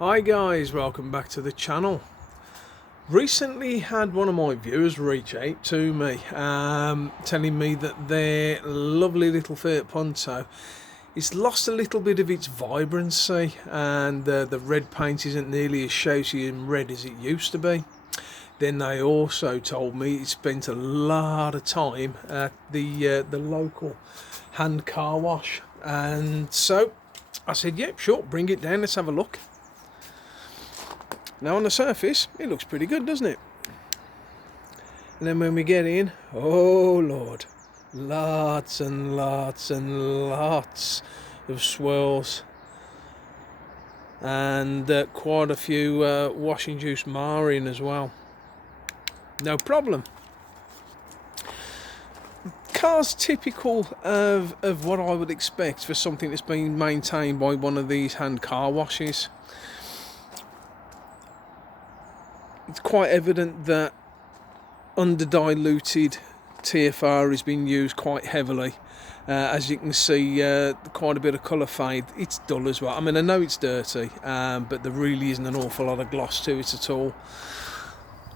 Hi guys, welcome back to the channel. Recently had one of my viewers reach out to me telling me that their lovely little Fiat Punto it's lost a little bit of its vibrancy and the red paint isn't nearly as shouty and red as it used to be. Then they also told me it spent a lot of time at the local hand car wash, and so I said, yep, sure, bring it down, let's have a look. Now on the surface, it looks pretty good, doesn't it? And then when we get in, oh Lord, lots and lots and lots of swirls. And quite a few wash-induced marring as well. No problem. Car's typical of what I would expect for something that's been maintained by one of these hand car washes. It's quite evident that under-diluted TFR is being used quite heavily. As you can see, quite a bit of colour fade. It's dull as well. I mean, I know it's dirty, but there really isn't an awful lot of gloss to it at all.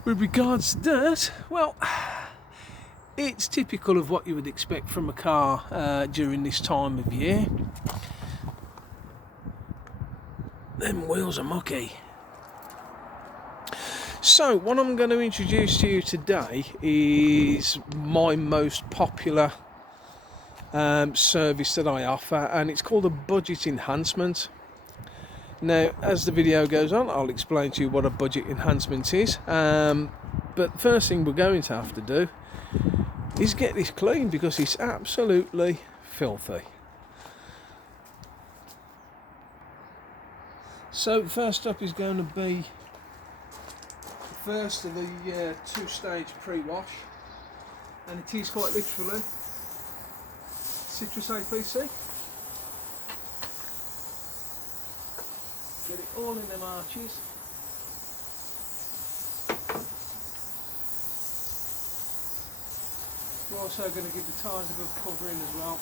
With regards to dirt, well, it's typical of what you would expect from a car during this time of year. Them wheels are mucky. So what I'm going to introduce to you today is my most popular service that I offer, and it's called a budget enhancement. Now as the video goes on, I'll explain to you what a budget enhancement is, but first thing we're going to have to do is get this clean because it's absolutely filthy. So first up is going to be first of the two-stage pre-wash, and it is quite literally citrus APC. Get it all in them arches. We're also going to give the tyres a good covering as well.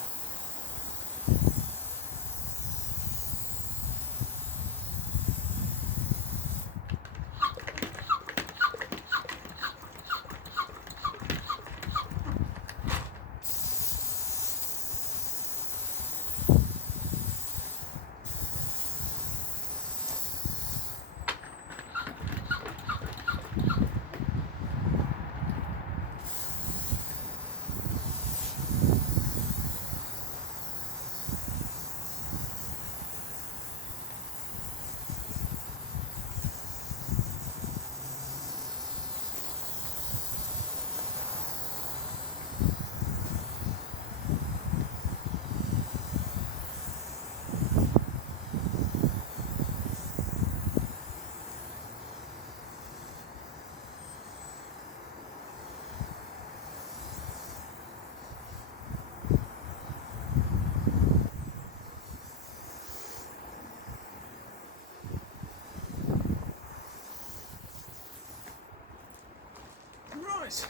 Right,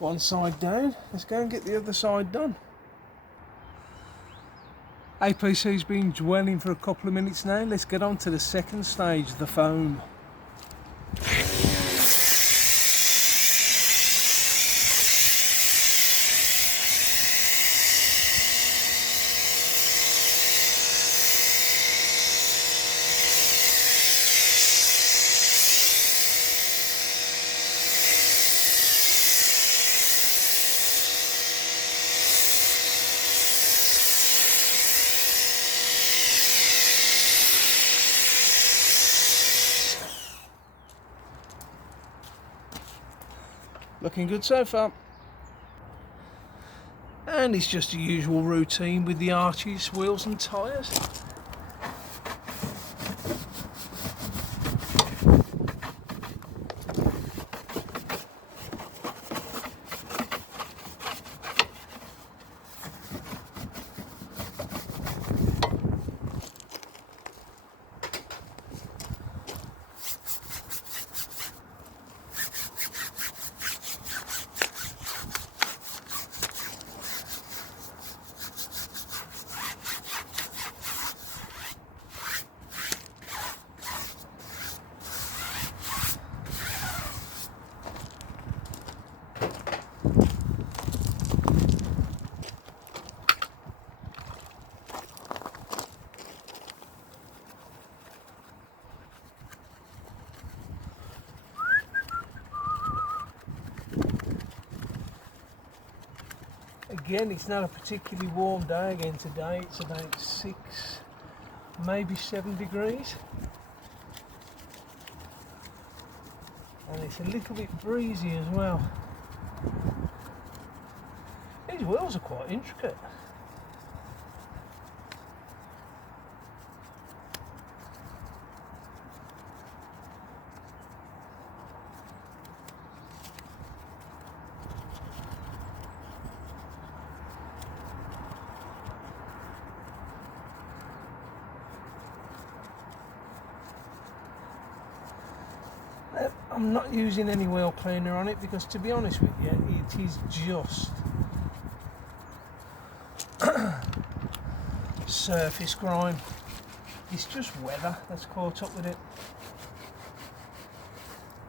one side down, let's go and get the other side done. APC's been dwelling for a couple of minutes now, let's get on to the second stage, the foam. Looking good so far. And it's just the usual routine with the arches, wheels and tyres. Again, it's not a particularly warm day again today. It's about 6, maybe 7 degrees. And it's a little bit breezy as well. These wheels are quite intricate. I'm not using any wheel cleaner on it because, to be honest with you, it is just surface grime. It's just weather that's caught up with it.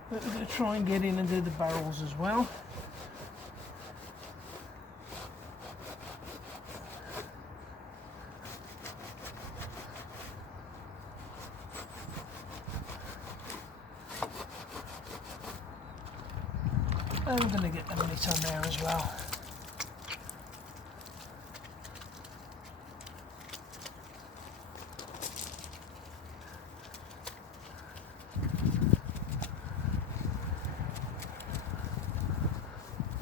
But we're going to try and get in and do the barrels as well. And I'm going to get the lid on there as well.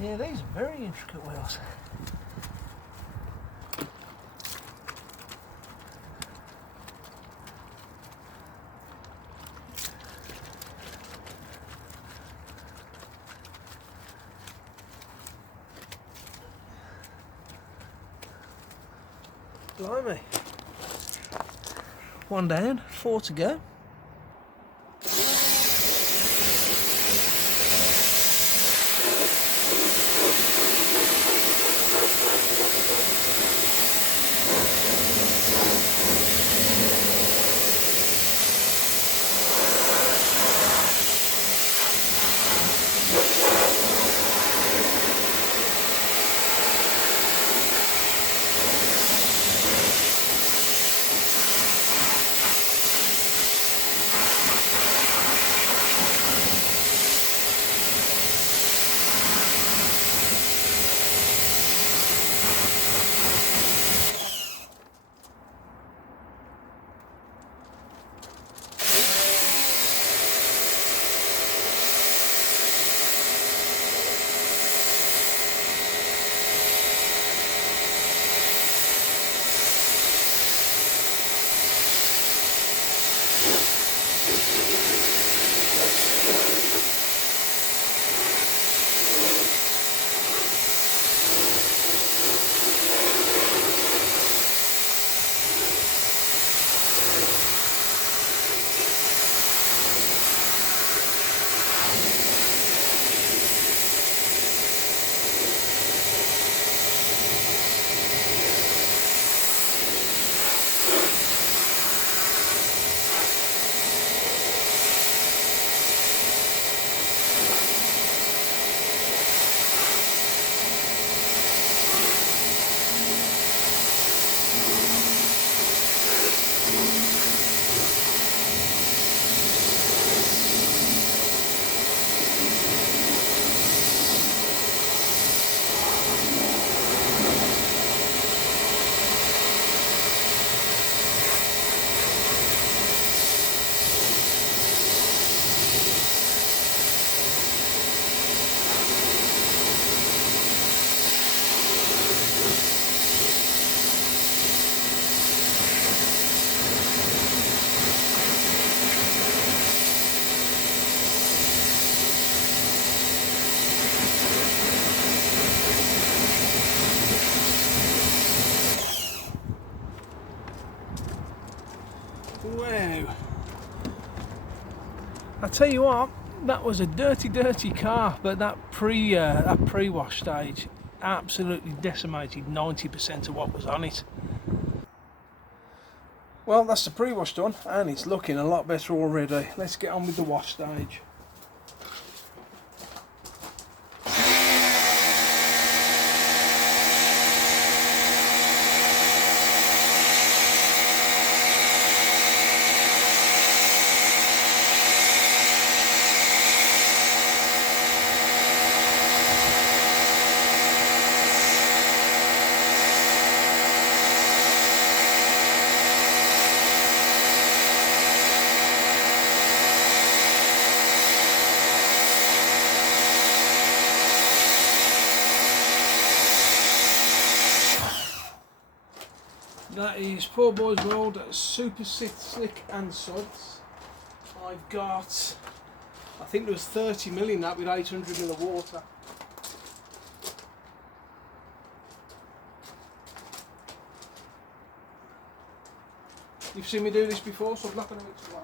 Yeah, these are very intricate wheels. Blimey. 1 down, 4 to go. Wow. I tell you what, that was a dirty car, but that pre-wash stage absolutely decimated 90% of what was on it. Well, that's the pre-wash done, and it's looking a lot better already. Let's get on with the wash stage. That is Poorboys World Super Slick and Suds. I've got, I think there was 30 mil in that with 800 mil of water. You've seen me do this before, so I'm not going to explain.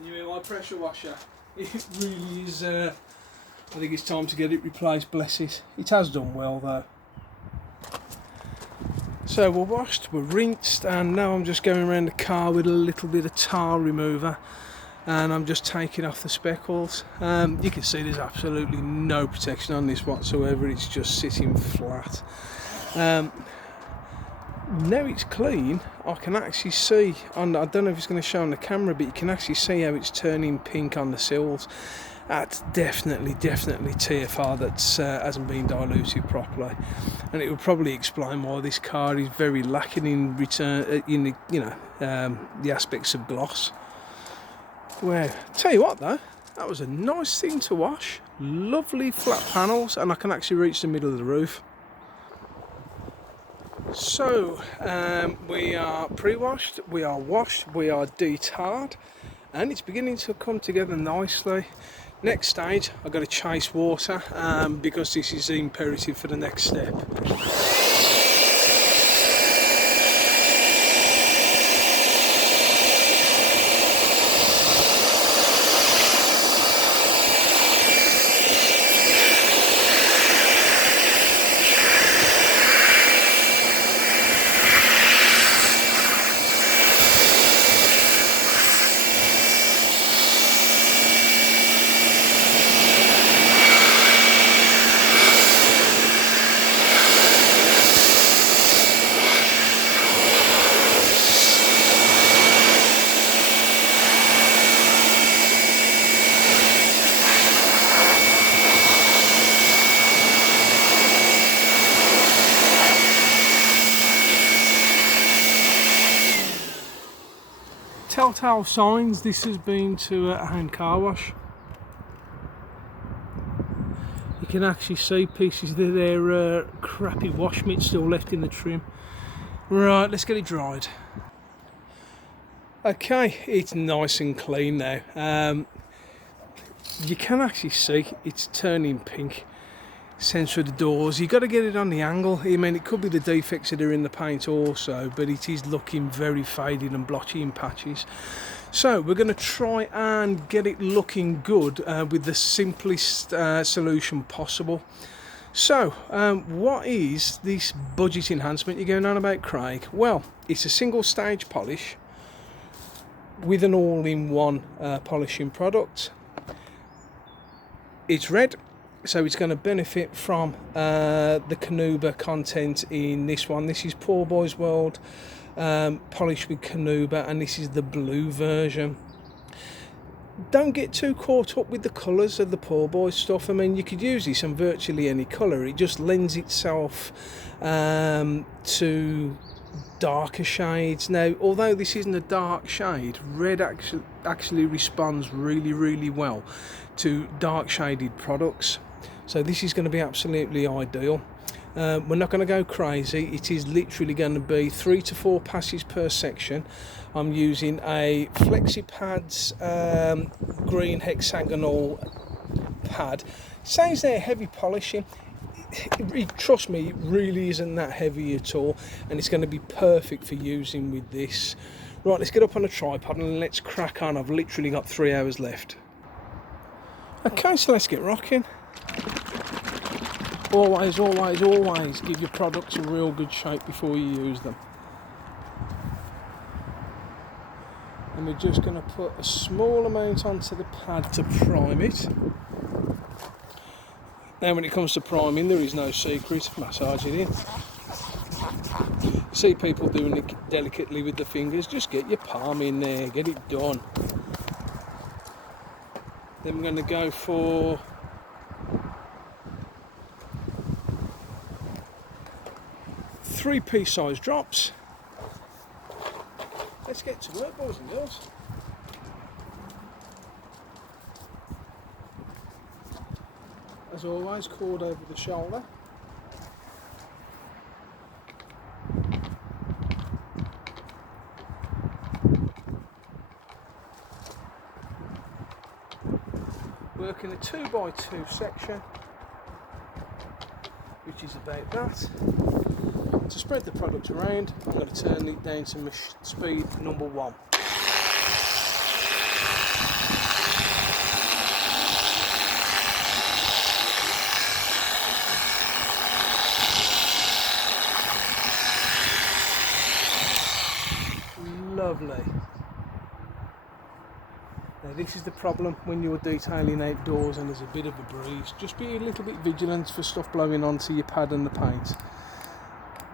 You hear my pressure washer? It really is, I think it's time to get it replaced, bless it. It has done well though. So we're washed, we're rinsed, and now I'm just going around the car with a little bit of tar remover and I'm just taking off the speckles. You can see there's absolutely no protection on this whatsoever, it's just sitting flat. Now it's clean, I can actually see, I don't know if it's going to show on the camera, but you can actually see how it's turning pink on the sills. That's definitely TFR that hasn't been diluted properly, and it would probably explain why this car is very lacking in return in the, the aspects of gloss. Well, tell you what though, that was a nice thing to wash. Lovely flat panels, and I can actually reach the middle of the roof. So we are pre-washed, we are washed, we are detarred, and it's beginning to come together nicely. Next stage, I've got to chase water because this is imperative for the next step. Telltale signs this has been to a hand car wash. You can actually see pieces of their crappy wash mitt still left in the trim. Right, let's get it dried. Okay, it's nice and clean now. You can actually see it's turning pink. Centre of the doors, you've got to get it on the angle. I mean, it could be the defects that are in the paint also, but it is looking very faded and blotchy in patches. So we're going to try and get it looking good with the simplest solution possible. So what is this budget enhancement you're going on about, Craig? Well, it's a single stage polish with an all-in-one polishing product. It's red, so it's going to benefit from the carnauba content in this one. This is Poorboys World polished with carnauba, and this is the blue version. Don't get too caught up with the colours of the Poorboys stuff. I mean, you could use this on virtually any colour. It just lends itself to darker shades. Now, although this isn't a dark shade, red actually responds really well to dark shaded products. So this is going to be absolutely ideal. We're not going to go crazy. It is literally going to be 3 to 4 passes per section. I'm using a FlexiPads green hexagonal pad. It says they're heavy polishing. Trust me, it really isn't that heavy at all, and it's going to be perfect for using with this. Right, let's get up on a tripod and let's crack on. I've literally got 3 hours left. Okay, so let's get rocking. Always give your products a real good shape before you use them. And we're just going to put a small amount onto the pad to prime it. Now when it comes to priming, there is no secret. Massage it in. You see people doing it delicately with the fingers. Just get your palm in there, get it done. Then we're going to go for three pea-sized drops. Let's get to work, boys and girls. As always, cord over the shoulder. Working a 2x2 section, which is about that. To spread the product around, I'm going to turn it down to speed number 1. Lovely. Now this is the problem when you're detailing outdoors and there's a bit of a breeze. Just be a little bit vigilant for stuff blowing onto your pad and the paint.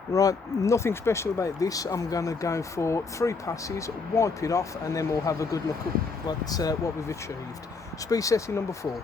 Right, nothing special about this. I'm going to go for 3 passes, wipe it off, and then we'll have a good look at what we've achieved. Speed setting number 4.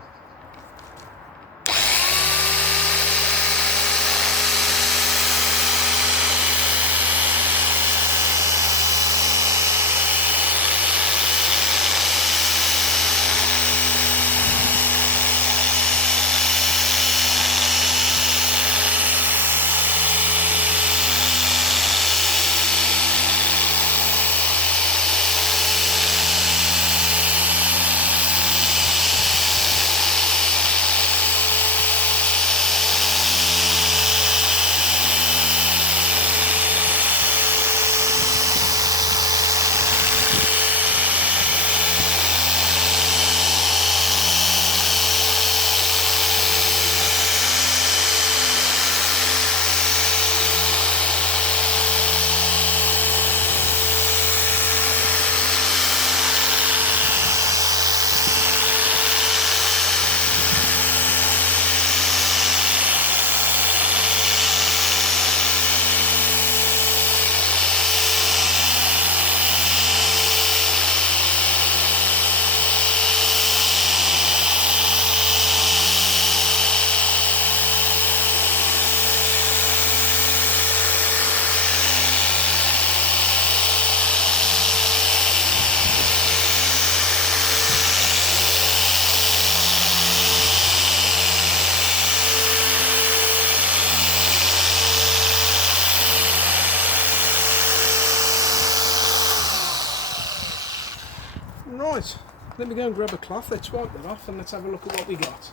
Right, let me go and grab a cloth, let's wipe that off and let's have a look at what we got.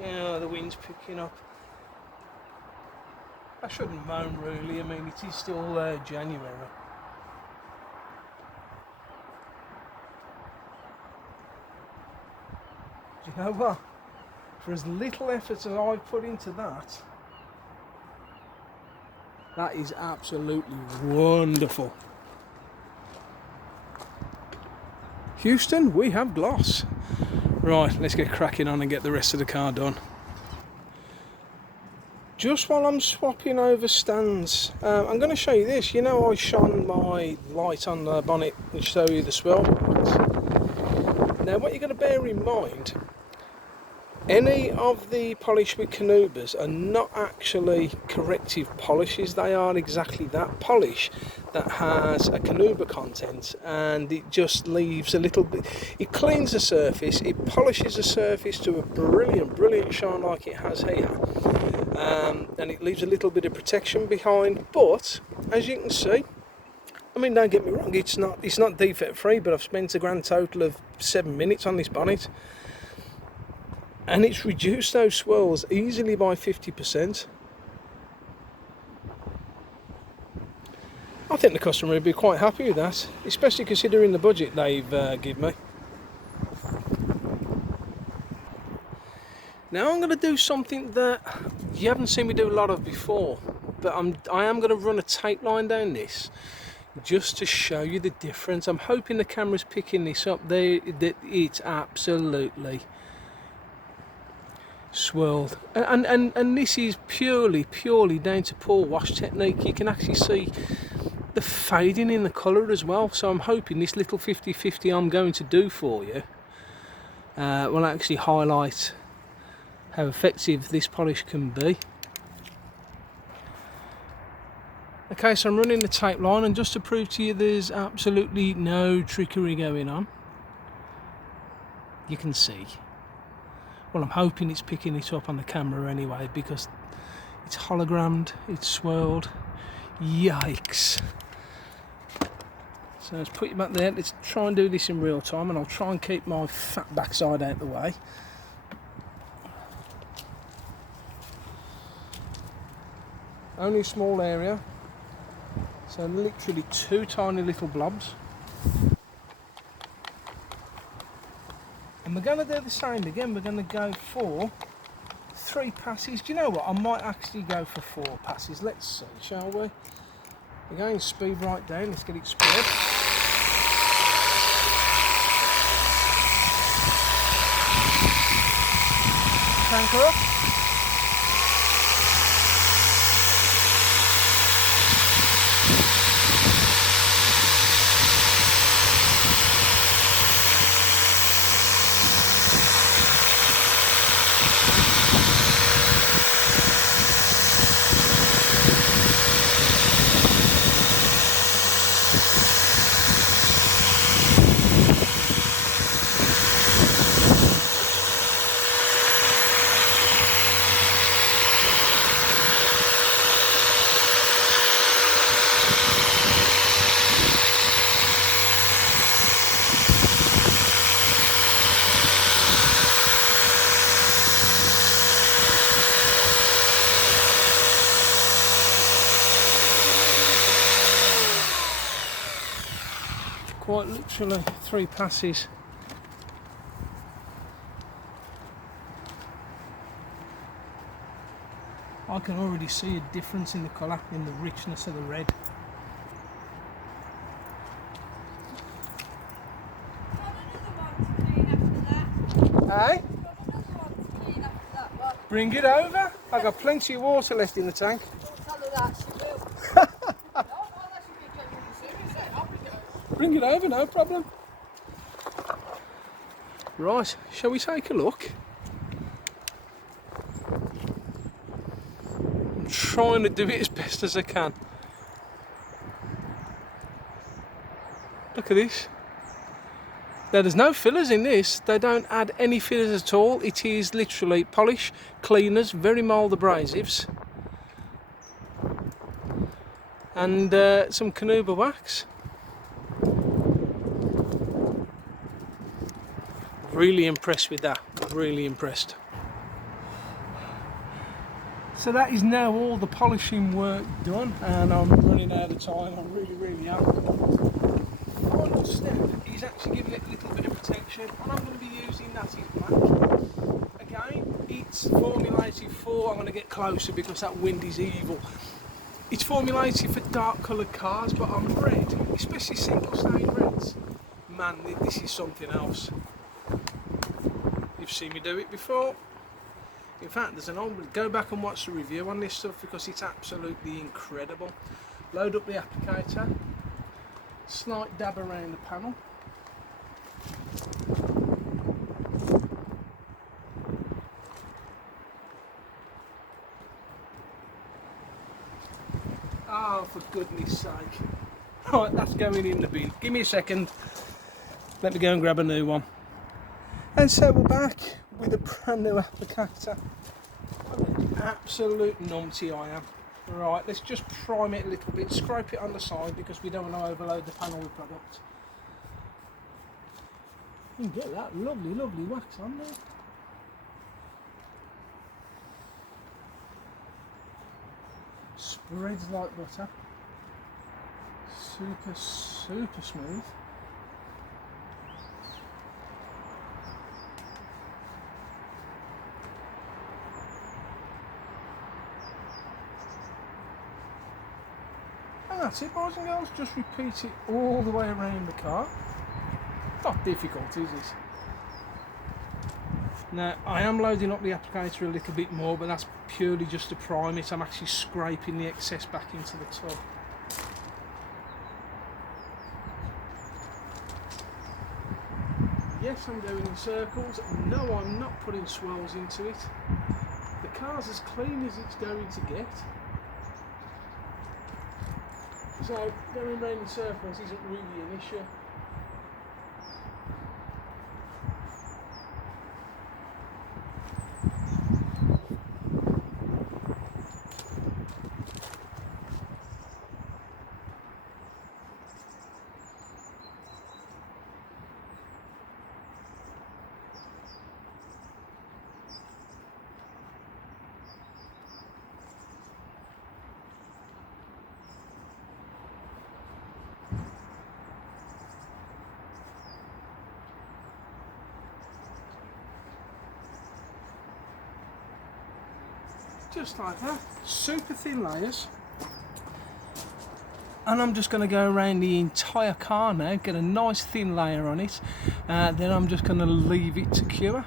Yeah, the wind's picking up. I shouldn't moan really, I mean it is still January. Do you know what? For as little effort as I've put into that, that is absolutely wonderful. Houston, we have gloss. Right, let's get cracking on and get the rest of the car done. just while I'm swapping over stands, I'm going to show you this. You know, I shone my light on the bonnet and show you the swirl marks. Now what you've got to bear in mind, any of the polish with carnaubas are not actually corrective polishes. They are exactly that, polish that has a carnauba content, and it just leaves a little bit, it cleans the surface, it polishes the surface to a brilliant shine like it has here, and it leaves a little bit of protection behind. But as you can see, I mean, don't get me wrong, it's not defect free, but I've spent a grand total of 7 minutes on this bonnet, and it's reduced those swirls easily by 50%. I think the customer would be quite happy with that, especially considering the budget they've given me. Now I'm going to do something that you haven't seen me do a lot of before, but I am going to run a tape line down this just to show you the difference. I'm hoping the camera's picking this up. That it's absolutely swirled, and this is purely down to pour wash technique. You can actually see the fading in the colour as well, so I'm hoping this little 50-50 I'm going to do for you will actually highlight how effective this polish can be. Okay, so I'm running the tape line, and just to prove to you there's absolutely no trickery going on, you can see. Well, I'm hoping it's picking it up on the camera anyway, because it's hologrammed, it's swirled. Yikes. So let's put you back there. Let's try and do this in real time, and I'll try and keep my fat backside out the way. Only a small area, so literally 2 tiny little blobs. And we're going to do the same again. We're going to go for 3 passes. Do you know what? I might actually go for 4 passes. Let's see, shall we? We're going speed right down. Let's get it spread. Tanker up. Quite literally 3 passes. I can already see a difference in the colour, in the richness of the red. Hey? Bring it over. I've got plenty of water left in the tank. Bring it over, no problem. Right, shall we take a look? I'm trying to do it as best as I can. Look at this. Now there's no fillers in this. They don't add any fillers at all. It is literally polish, cleaners, very mild abrasives, and some carnauba wax. Really impressed with that, really impressed. So that is now all the polishing work done, and I'm running out of time. I really am. The final step is actually giving it a little bit of protection, and I'm going to be using Nattys Black. Again, it's formulated for, I'm going to get closer because that wind is evil. It's formulated for dark coloured cars, but on red, especially single stain reds, man, this is something else. You've seen me do it before. In fact, there's an old, go back and watch the review on this stuff because it's absolutely incredible. Load up the applicator, slight dab around the panel. Oh, for goodness sake. Right, that's going in the bin. Give me a second. Let me go and grab a new one. And so we're back with a brand new applicator. Absolute numpty I am. Right, let's just prime it a little bit, scrape it on the side because we don't want to overload the panel with product. You can get that lovely, lovely wax on there. Spreads like butter. Super, super smooth. And that's it, boys and girls, just repeat it all the way around the car. Not difficult, is it? Now, I am loading up the applicator a little bit more, but that's purely just to prime it. I'm actually scraping the excess back into the tub. Yes, I'm going in circles. No, I'm not putting swirls into it. The car's as clean as it's going to get. So going round in circles isn't really an issue. Just like that, super thin layers. And I'm just going to go around the entire car now, get a nice thin layer on it, then I'm just going to leave it to cure.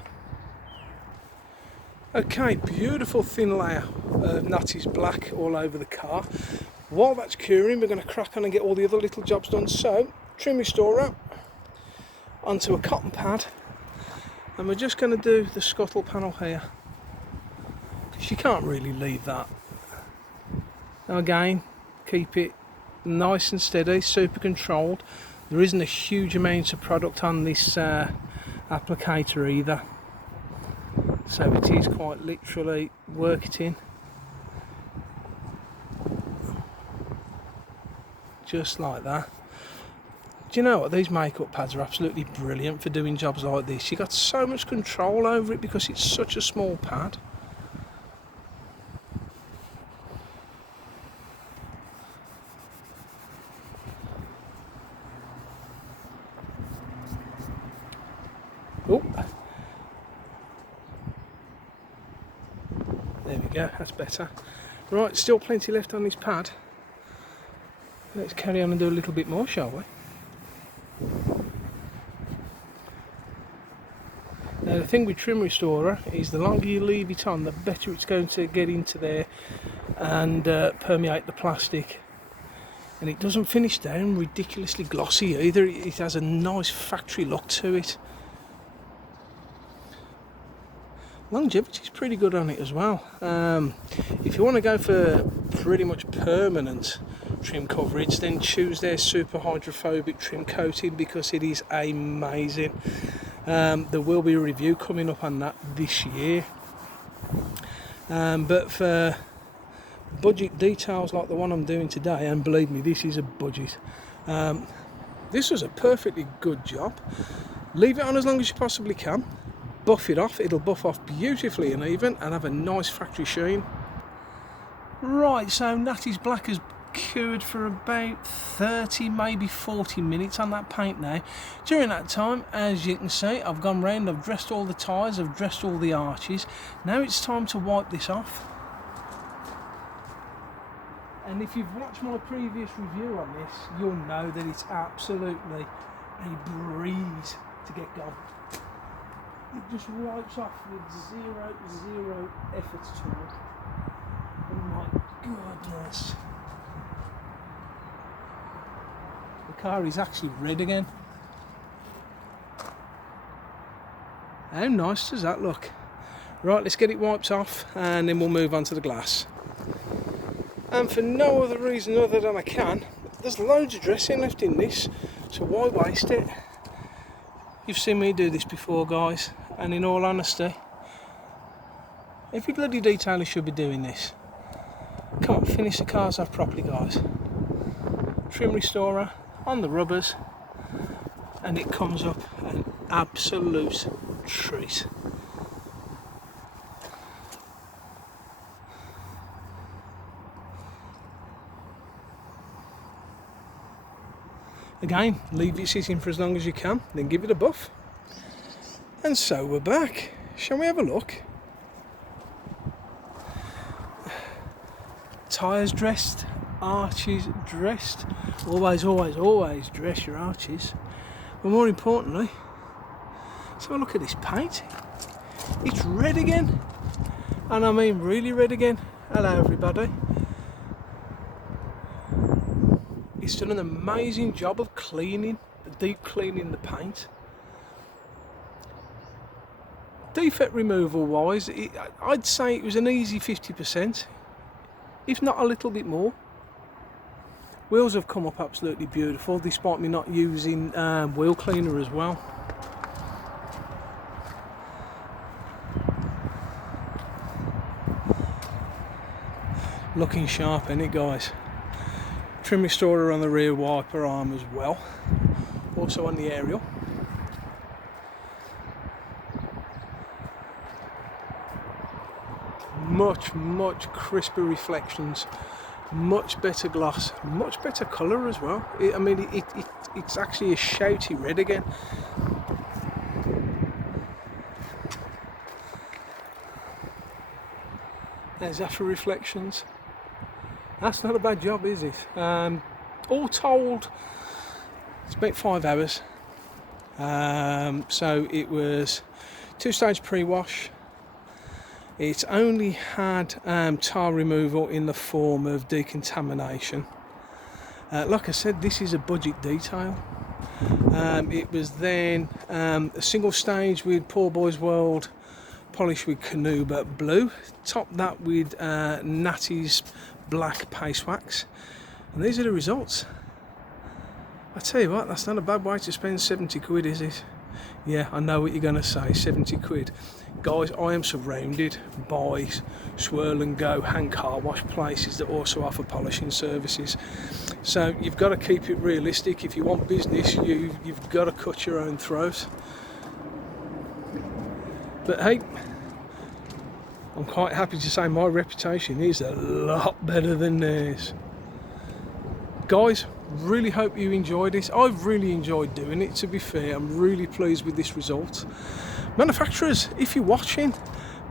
Okay, beautiful thin layer of Nattys Black all over the car. While that's curing, we're going to crack on and get all the other little jobs done. So, trim restorer onto a cotton pad, and we're just going to do the scuttle panel here. You can't really leave that. Now again, keep it nice and steady, super controlled. There isn't a huge amount of product on this applicator either, so it is quite literally work it in. Just like that. Do you know what? These makeup pads are absolutely brilliant for doing jobs like this. You got so much control over it because it's such a small pad. Oh, there we go, that's better. Right, still plenty left on this pad. Let's carry on and do a little bit more, shall we? Now the thing with trim restorer is the longer you leave it on, the better it's going to get into there and permeate the plastic. And it doesn't finish down ridiculously glossy either, it has a nice factory look to it. Longevity is pretty good on it as well. If you want to go for pretty much permanent trim coverage, then choose their super hydrophobic trim coating because it is amazing. There will be a review coming up on that this year. But for budget details like the one I'm doing today, and believe me, this is a budget, this was a perfectly good job. Leave it on as long as you possibly can. Buff it off, it'll buff off beautifully and even and have a nice factory sheen. Right, so Nattys Black has cured for about 30, maybe 40 minutes on that paint now. During that time, as you can see, I've gone round, I've dressed all the tyres, I've dressed all the arches. Now it's time to wipe this off. And if you've watched my previous review on this, you'll know that it's absolutely a breeze to get gone. it just wipes off with zero effort at all. Oh my goodness. The car is actually red again. How nice does that look? Right, let's get it wiped off and then we'll move on to the glass. And for no other reason other than I can, there's loads of dressing left in this, so why waste it? You've seen me do this before, guys, and in all honesty, every bloody detailer should be doing this. Come on, finish the cars off properly, guys. Trim restorer on the rubbers, and it comes up an absolute treat. Again, leave it sitting for as long as you can, then give it a buff. And so we're back. Shall we have a look? Tyres dressed, arches dressed. Always dress your arches. But more importantly, let's have a look at this paint. It's red again. And I mean really red again. Hello everybody. It's done an amazing job of cleaning, deep cleaning the paint. Defect removal wise, I'd say it was an easy 50%, if not a little bit more. Wheels have come up absolutely beautiful, despite me not using wheel cleaner as well. Looking sharp, ain't it, guys? Trim restorer on the rear wiper arm as well, also on the aerial. Much crisper reflections, much better gloss, much better colour as well. It's actually a shouty red again. There's that for reflections. That's not a bad job, is it? All told, it's about 5 hours. So it was 2-stage pre-wash. It's only had tar removal in the form of decontamination. Like I said, this is a budget detail. It was then a single stage with Poorboys World polish with carnauba blue. Top that with Nattys Black paste wax, and these are the results. I tell you what, that's not a bad way to spend 70 quid, is it? Yeah, I know what you're going to say, 70 quid. Guys, I am surrounded by swirl and go hand car wash places that also offer polishing services. So you've got to keep it realistic. If you want business, you've got to cut your own throat. But hey, I'm quite happy to say my reputation is a lot better than theirs. Guys, really hope you enjoyed this. I've really enjoyed doing it, to be fair. I'm really pleased with this result. Manufacturers, if you're watching,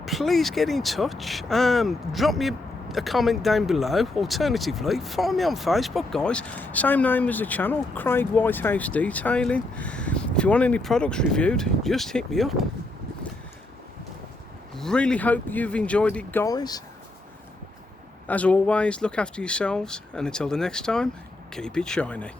please get in touch. Drop me a comment down below. Alternatively, find me on Facebook, guys. Same name as the channel, Craig Whitehouse Detailing. If you want any products reviewed, just hit me up. Really hope you've enjoyed it, guys. As always, look after yourselves, and until the next time, keep it shiny.